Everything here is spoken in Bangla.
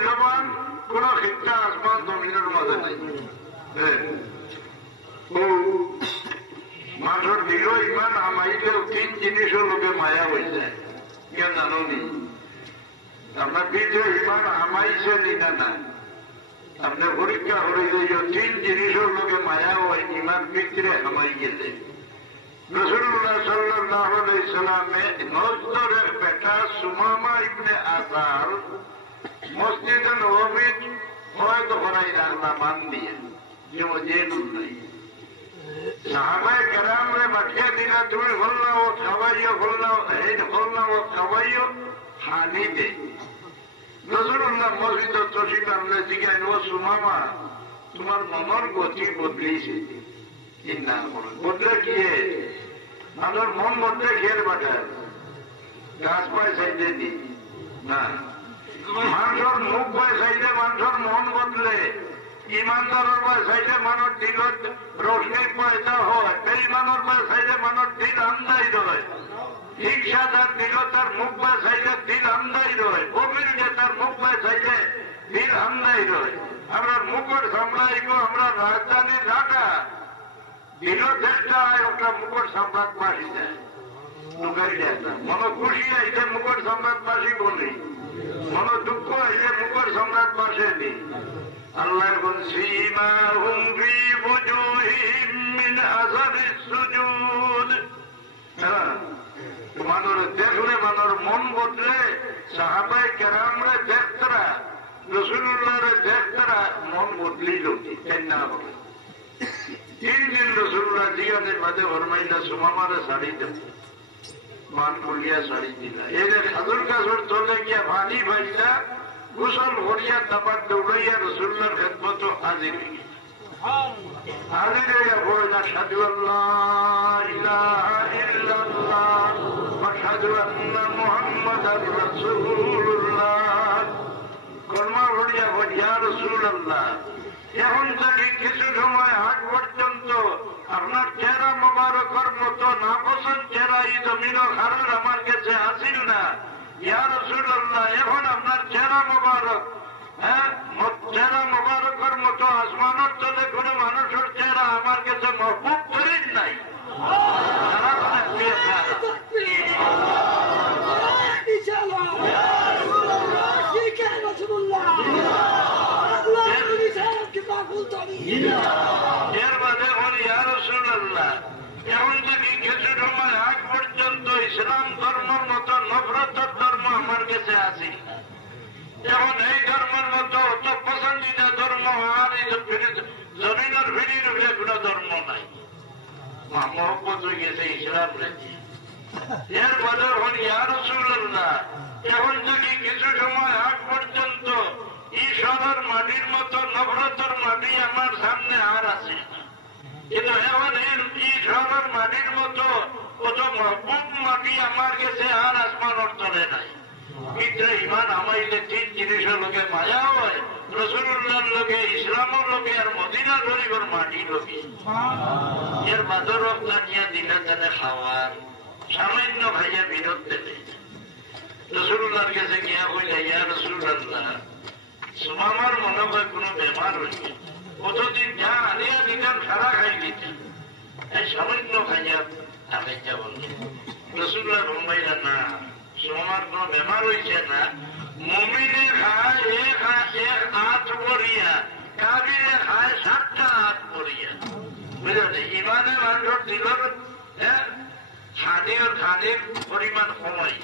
মূল্যবান কোন শিক্ষা আসমান জমিনের মাঝে নাই। মানুষের দৃঢ় ইমান আমাইলেও 3 জিনিসের লোকে মায়া হয়ে যায়। কেন জানো নি? আপনার দৃঢ় ইমান আমাইছে নিনা না, আপনি পরীক্ষা করে যে 3 জিনিসের লোকে মায়া হয়, ইমান ভিতরে হামাই গেছে। রাসূলুল্লাহ সাল্লাল্লাহু আলাইহি সাল্লামে নজরের বেটা সুমামা ইবনে আসাল মসজিদে নববীর হয়তো করাই রাখলা মান দিয়ে যে জেনুন নাই। সাহাবায়ে কেরামরে পাঠিয়ে দিলা, তুমি বললাও খাওয়াইও, বললাও এই বললাও খাওয়াইও, হানি দে। রাসূলুল্লাহ মসজিদে তশরিফ আনলে জিজ্ঞাসা, ও সুমামা, তোমার মনের গতি বদলিয়েছে? চিন্তা করো, বদলে গিয়ে মানুষ মন বদলে খেয়ে পাঠায়, গাছ পায় চাইতে দি না, মানুষের মুখ পায় চাইতে মানুষের মন বদলে, ইমানদারের পায় চাইতে মানুষ দিলত রোশনি পয়দা হয়, বেঈমানের পায় চাইতে মানুষ দিল আন্দাই হয়, হিংসাদার দিল তার মুখ পায় চাইতে দিল আন্দাই হয়, কবির যে তার মুখ পায় চাইতে দিল আন্দাই হয়। আমরা মুখের সামলাইব, আমরা রাজধানীর ঢাকা দিল চেষ্টা হয়, ওটা মুখের সম্রাট বাসি যায়, ঢুকাই যায় না। মনে খুশি আইলে মুখের সম্রাট বাসি বলি, মনে দুঃখ আইলে মুখের সম্রাট বাসে নি। আল্লাহ সীমাহুম ফি বুজুহিহিম মিন আসারিস সুজুদ। মানুষ দেখলে মানুষ মন বদলে, সাহাবায়ে কেরামরে দেখতরা, রাসূলুল্লাহরে দেখতরা মন বদলিল না বলে। 3 দিন রাসূলুল্লাহ জিজ্ঞাসা বাদে ফরমাইলা, সুমামারে শাড়ি দেব, মান খুলিয়া শাড়ি দিলা। এদের খাদুর কাছর চলে গিয়া পানি ভাইলা, গোসল করিয়া তারপর দৌড়াইয়া রাসূলুল্লাহর খেদমত হাজির হয়ে গেল। হাজির হইয়া বলেন, আশহাদু আল্লাহ ইলাহা ইল্লাল্লাহ ওয়া আশহাদু আন্না মুহাম্মাদার রাসূলুল্লাহ। কলমা পড়িয়া বলেন, ইয়া রাসূলুল্লাহ, এখন থেকে কিছু সময় আগ পর্যন্ত আপনার চেহারা মোবারকের মতো নাপসন্দ চেহারা এই জমিনের হারের আমার কাছে আসিল না। ইয়া রাসূলুল্লাহ, এখন আপনার চেহারা মোবারক, চেহারা মোবারকের মতো আসমানের তলে কোনো মানুষের চেহারা আমার কাছে মহবুব করেন নাই। এর বাদে এখন ইয়া রাসূলুল্লাহ, এখন থেকে কিছু সময় আগ পর্যন্ত ইসলাম ধর্মের মতো নফরতের ধর্ম আমার কাছে আছে। এখন এই ধর্মের মতো অত পছন্দিদা ধর্ম আর জমিনের ভিড়ির উপরে কোন ধর্ম নাই। মহব্বত হয়ে গেছে ইসলাম রেখে। এর বাদে এখন ইয়া রাসূলুল্লাহ, এখন থেকে কিছু সময় আগ পর্যন্ত ঈশ্বরের মাটির মতো নফরতের মাটি আমার সামনে আর আছে, কিন্তু এখন ঈশ্বরের মাটির মতো কত মহবুব মাটি আমার কাছে আর আসমানের তলে নাই। ভিতরে ইমান আমাইলে 3 জিনিসের লোকে মায়া হয়, রাসূলুল্লাহর লোকে, ইসলামের লোকে, আর মদিনা শরীফের মাটির লোকে। এর বাদর রপ্তানিয়া দিলে তাহলে খাওয়ার সামান্য ভাইয়া বিরোধ দেবে। রাসূলুল্লাহর কাছে গিয়া বললে, ইয়া রাসূলুল্লাহ, সুমামার মনে হয় কোন বেমার হয়েছে, কতদিন যা আনিয়া দিতেন সারা খাই দিতেন, এই সামান্য খাইয়া আগাইয়া বললেন। রাসূলুল্লাহ ফরমাইলেন, না, সুমামার কোন বেমার হয়েছে না, মুমিনে খায় এক হাত করিয়া, কাবিরে খায় 7টা হাত করিয়া। বুঝলেন, ইমানে মানুষের দিলের খানির পরিমাণ কমাই